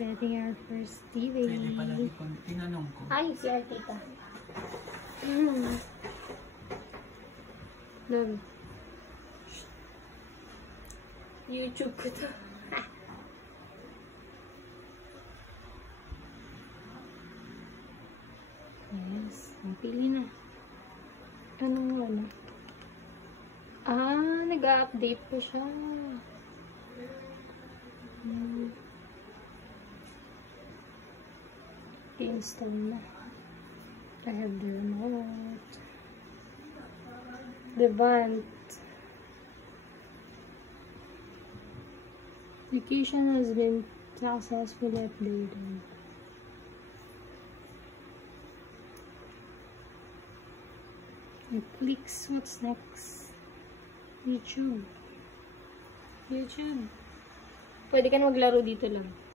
Setting our first TV. Pwede pala kung tinanong ko. Ay, si Artita. Love. YouTube ko to. Yes, napili na. Anong ano? Ah, nag-update pa siya. I-install na. I have the remote. The band. Application has been successfully updated. It clicks. What's next? YouTube. YouTube. Pwede ka na maglaro dito lang.